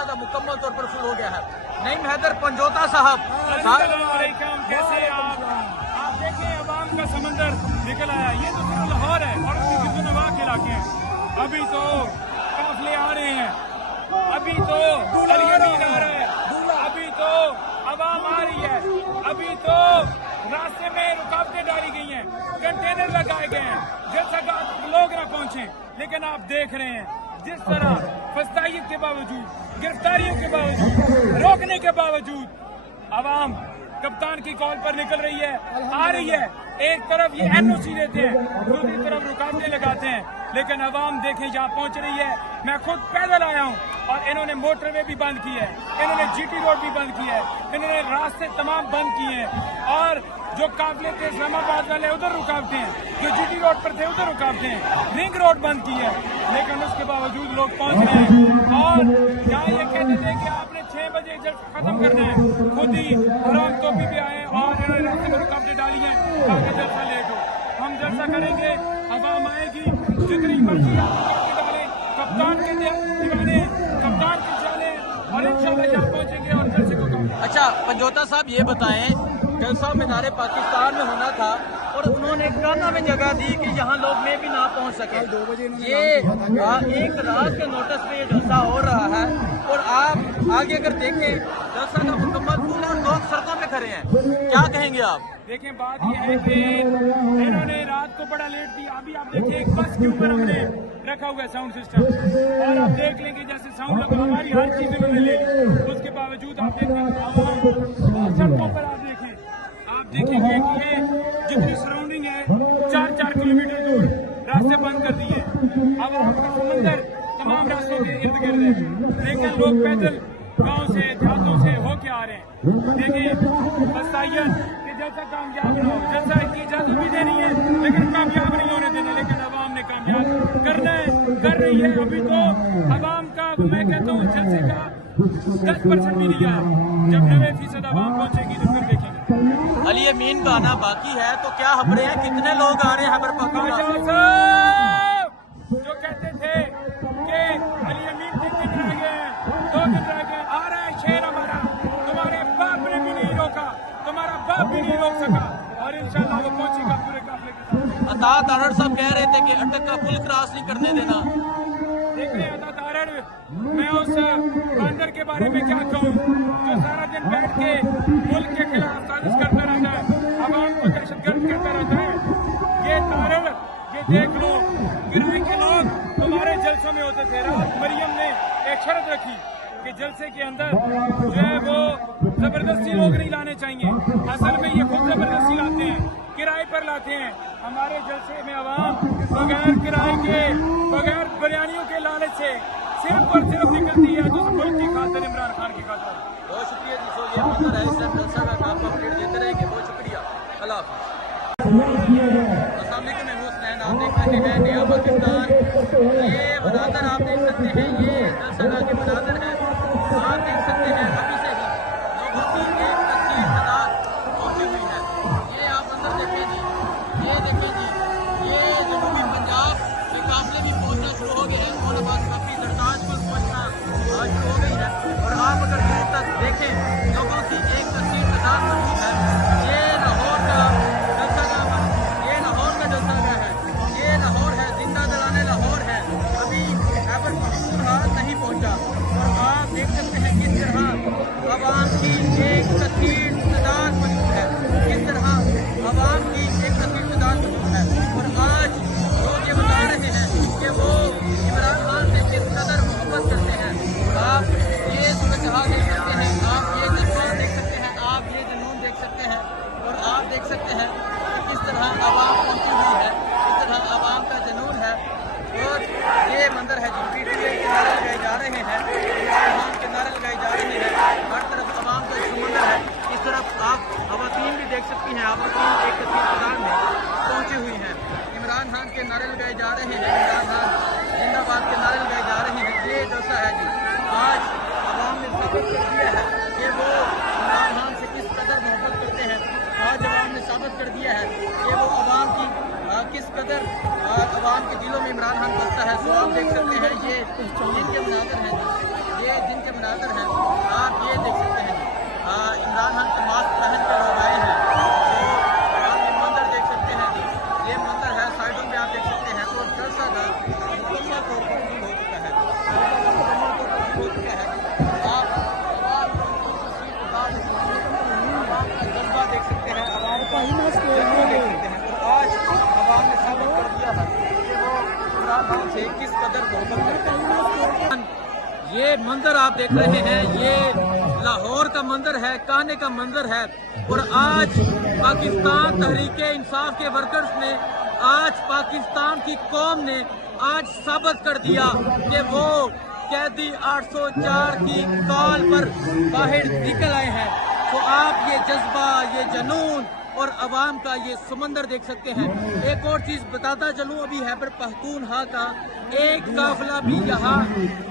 जलसा का मुकम्मल तौर पर शुरू हो गया है। नईम हैदर पंजोता साहब, कैसे आप देखें अवाम का समंदर निकल आया। ये तो सिर्फ लाहौर है और उसकी गिरदनवा के इलाके हैं। अभी तो काफिले आ रहे हैं, अभी तो अली-अमीन आ रहा है, अभी तो अवाम आ रही है, अभी तो रास्ते में रुकावटें डाली गई हैं, कंटेनर लगाए गए हैं जैसा कि लोग ना पहुंचे। लेकिन आप देख रहे हैं जिस तरह फस्तायत के बावजूद, गिरफ्तारियों के बावजूद, रोकने के बावजूद अवाम कप्तान की कॉल पर निकल रही है, आ रही है। एक तरफ ये एनओसी देते हैं, दूसरी तरफ रुकावटें लगाते हैं, लेकिन अवाम देखें जहाँ पहुंच रही है। मैं खुद पैदल आया हूँ और इन्होंने मोटरवे भी बंद की है, इन्होंने जीटी रोड भी बंद की है, इन्होंने रास्ते तमाम बंद किए हैं। और जो काफिले थे इस्लामाबाद वाले उधर रुकावटें हैं, जो जीटी रोड पर थे उधर रुकावटें हैं, रिंग रोड बंद की है, लेकिन उसके बावजूद लोग पहुंच रहे हैं। और जहाँ ये कहते थे कि आपने 6 बजे जल्द खत्म करना है, खुद ही हराम टोपी भी आए और इन्होंने रास्ते में रुकावटें डाली हैं ताकि जलसा लेट हो। हम जलसा करेंगे, अवाम आएगी, जितनी मर्जी आप डालें, कप्तान के दीवाने कप्तान की चालें, और इंशाल्लाह यहाँ पहुंचेंगे और जलसे को कम। अच्छा पंजोता साहब ये बताएं, जलसा मीनारे पाकिस्तान में होना था और उन्होंने काना में जगह दी कि यहाँ लोग में भी ना पहुँच सके। ये एक रात के नोटिस पे ये जलसा हो रहा है और आप आगे अगर देखें जलसा का मुकम्मल पूरा लोग सड़कों पे खड़े हैं, क्या कहेंगे आप? देखें बात ये है कि इन्होंने रात को बड़ा लेट दिया। अभी आप देखिए एक बस के ऊपर हमने रखा हुआ है साउंड सिस्टम, और आप देख लेंगे जैसे साउंड लगा, हमारी हर चीज इन्होंने ले ली। उसके बावजूद आप देखें सड़कों पर, आप देखेंगे कि ये जितनी सराउंडिंग है 4-4 किलोमीटर दूर रास्ते बंद कर दिए। अब आपका समंदर तमाम रास्तों के इर्द गिर्द है, लेकिन लोग पैदल गांव से देहातों से होके आ रहे हैं। देखिए बस्तायन कि जैसा कामयाब ना हो, जैसा की इजाजत भी देनी है लेकिन कामयाब नहीं होने देना, लेकिन अवाम ने कामयाब करना है, कर रही है। अभी तो अवाम का मैं कहता हूँ जलसे का 10% भी नहीं आया। जब 90% अवाम पहुंचेगी तो फिर देखेंगे। अली-अमीन का आना बाकी है, तो क्या खबरें हैं, कितने लोग आ रहे हैं खबर साहब जो कहते थे कि अली-अमीन 3 दिन रह गए हैं, 2 दिन रह गए, आ रहा है शेर हमारा, तुम्हारे बाप ने भी नहीं रोका, तुम्हारा बाप भी नहीं रोक सका, और इंशाल्लाह वो पहुंचेगा पूरे काफिले के साथ। अता तारड़ साहब कह रहे थे कि अटक का पुल क्रॉस नहीं करने देना। देखिए अता तारड़, मैं उस बंदर के बारे में क्या कहूँ जो सारा दिन बैठ के मुल्क के खिलाफ साजिश करता रहता है, अवाम को दहशतगर्द करता रहता है। ये तारड़, ये देख लो गिराई के लोग तुम्हारे जलसों में होते थे। रात मरियम ने एक शर्त रखी कि जलसे के अंदर जो है वो जबरदस्ती लोग नहीं लाने चाहिए। असल में ये खुद जबरदस्ती लाते हैं, किराए पर लाते हैं। हमारे जलसे में अवाम बगैर किराए के, बगैर बिरयानियों के लालच से सिर्फ और सिर्फ निकलती है जो मुल्क की खातिर, इमरान खान की खातिर। बहुत शुक्रिया जी। सो ये मंजर है, इस टाइम जलसा का आपको अपडेट देते रहेंगे। बहुत शुक्रिया, अल्लाह हाफ़िज़। अस्सलाम वालेकुम, मैं हुसैन, आप देख रहे हैं नया पाकिस्तान। ये मनाज़र आप देख सकते हैं, ये जलसा के मनाज़र हैं। आप देख सकते हैं अभी से ही लोगों की एक कसीर तादाद पहुंची हुई है। ये आप मंजर देखें जी, ये देखें जी, ये जनूबी पंजाब के काफिले भी पहुंचना शुरू हो गए हैं और बस काफी दरदाज पर पहुंचना शुरू हो गई है। और आप अगर दूर तक देखें लोगों की एक कसीर तादाद मौजूद है। ये लाहौर का जलसा है, ये लाहौर का जलसा है, ये लाहौर है, जिंदा दलाने लाहौर है। अभी खैबर पख्तूनख्वा नहीं पहुंचा और आप देख सकते हैं किस तरह अवाम की एक कसीर तादाद मौजूद है, किस तरह अवाम की एक कसीर तादाद मौजूद है। और आज लोग ये बता रहे हैं कि वो इमरान खान से किस कदर मोहब्बत करते हैं। आप ये सूरत हाल देख सकते हैं, आप ये जज्बा देख सकते हैं, आप ये जुनून देख सकते हैं, और आप देख सकते हैं कि किस तरह आवाम पहुंची हुई है, किस तरह आवाम का जुनून है। और ये मंदिर है जो पीटीए के नारे लगाए जा रहे हैं, इमरान के नारे लगाए जा रहे हैं, हर तरफ आवाम का समंदर है। इस तरफ आप खवातीन भी देख सकती हैं, खवातीन एक कसीर तादाद में पहुंची हुई हैं। इमरान खान के नारे लगाए जा रहे हैं, इमरान खान जिंदाबाद के नारे लगाए जा रहे हैं। ये जलसा है जी, आज आवाम ने साबित कर दिया है कि वो इमरान खान से किस कदर मोहब्बत करते हैं। आज आवाम ने साबित कर दिया है कि वो आवाम की किस कदर आवाम के दिलों में इमरान खान बसता है। तो आप देख सकते हैं ये जिनके मनाज़र हैं, ये जिनके برادر ہیں, آپ یہ دیکھ सकते हैं इमरान खान के मास्क पहन के लोग आए हैं. तो आप ये मंदिर देख सकते हैं जी, ये मंदिर है, साइडों में आप देख सकते हैं. और जलसा का मुकम्मल तौर पर शुरू हो चुका है, मुकम्मल तौर पर शुरू हो चुका है. आप जज्बा देख सकते हैं, आवाम का जज्बा देख सकते हैं. और आज आवाम ने साबित कर दिया है कि वो इमरान खान से किस कदर मोहब्बत करते हैं. ये मंदिर आप देख रहे हैं, ये लाहौर का मंदिर है, काने का मंदिर है. और आज पाकिस्तान तहरीक इंसाफ के वर्कर्स ने, आज पाकिस्तान की कौम ने आज साबित कर दिया कि वो कैदी 804 की कॉल पर बाहर निकल आए हैं. तो आप ये जज्बा, ये जुनून और अवाम का ये समंदर देख सकते हैं. एक और चीज़ बताता चलूँ, अभी खैबर पख्तूनख्वा का एक काफिला भी यहाँ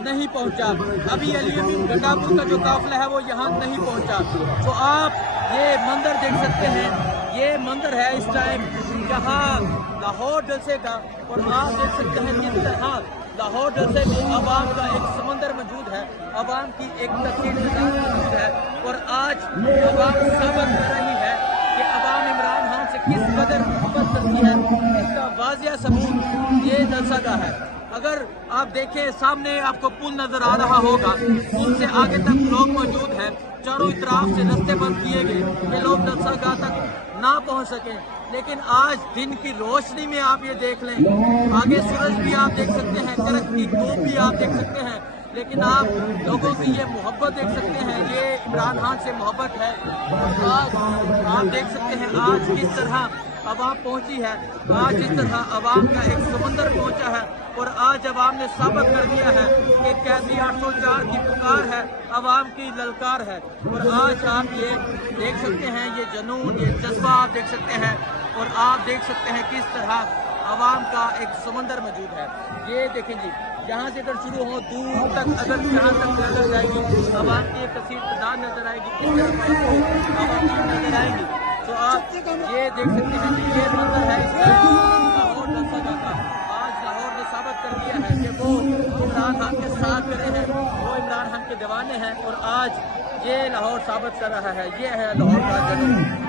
नहीं पहुँचा. अभी अलीगढ़ गंडापुर का जो काफिला है वो यहाँ नहीं पहुँचा. तो आप ये मंदिर देख सकते हैं, ये मंदिर है इस टाइम यहाँ लाहौर जलसे का. और आप देख सकते हैं किस तरह लाहौर जलसे में अवाम का एक समंदर मौजूद है, अवाम की एक तस्वीर मौजूद है. और आज अवाम साबित कर रही है कि अवाम इमरान खान से किस कदर मोहब्बत करती है. इसका वाजिया सबूत ये जलसा का है. अगर आप देखें सामने आपको पुल नजर आ रहा होगा, पुल से आगे तक लोग मौजूद हैं, चारों तरफ से रास्ते बंद किए गए कि लोग जलसागाह तक ना पहुंच सकें. लेकिन आज दिन की रोशनी में आप ये देख लें, आगे सूरज भी आप देख सकते हैं, कड़कती धूप भी आप देख सकते हैं, लेकिन आप लोगों की ये मोहब्बत देख सकते हैं, ये इमरान खान से मोहब्बत है. आज आप देख सकते हैं आज किस तरह अवाम पहुंची है, आज इस तरह अवाम का एक समंदर पहुंचा है. और आज अवाम ने साबित कर दिया है कि कैदी 804 की पुकार है, अवाम की ललकार है. और आज आप ये देख सकते हैं, ये जुनून, ये जज्बा आप देख सकते हैं. और आप देख सकते हैं किस तरह अवाम का एक समंदर मौजूद है. ये देखें जी, यहाँ से अगर शुरू हो दूर तक, अगर यहाँ तक नजर जाएगी अवाम की एक कसीर तादाद नजर आएगी, किस तरह आपको नजर आएंगी. तो आप ये देख सकते हैं कि ये मंदिर है लाहौर जलसा का. आज लाहौर ने साबित कर दिया है कि वो इमरान खान के साथ खड़े हैं, वो इमरान खान के दीवाने हैं. और आज ये लाहौर साबित कर रहा है, ये है लाहौर का जुनून.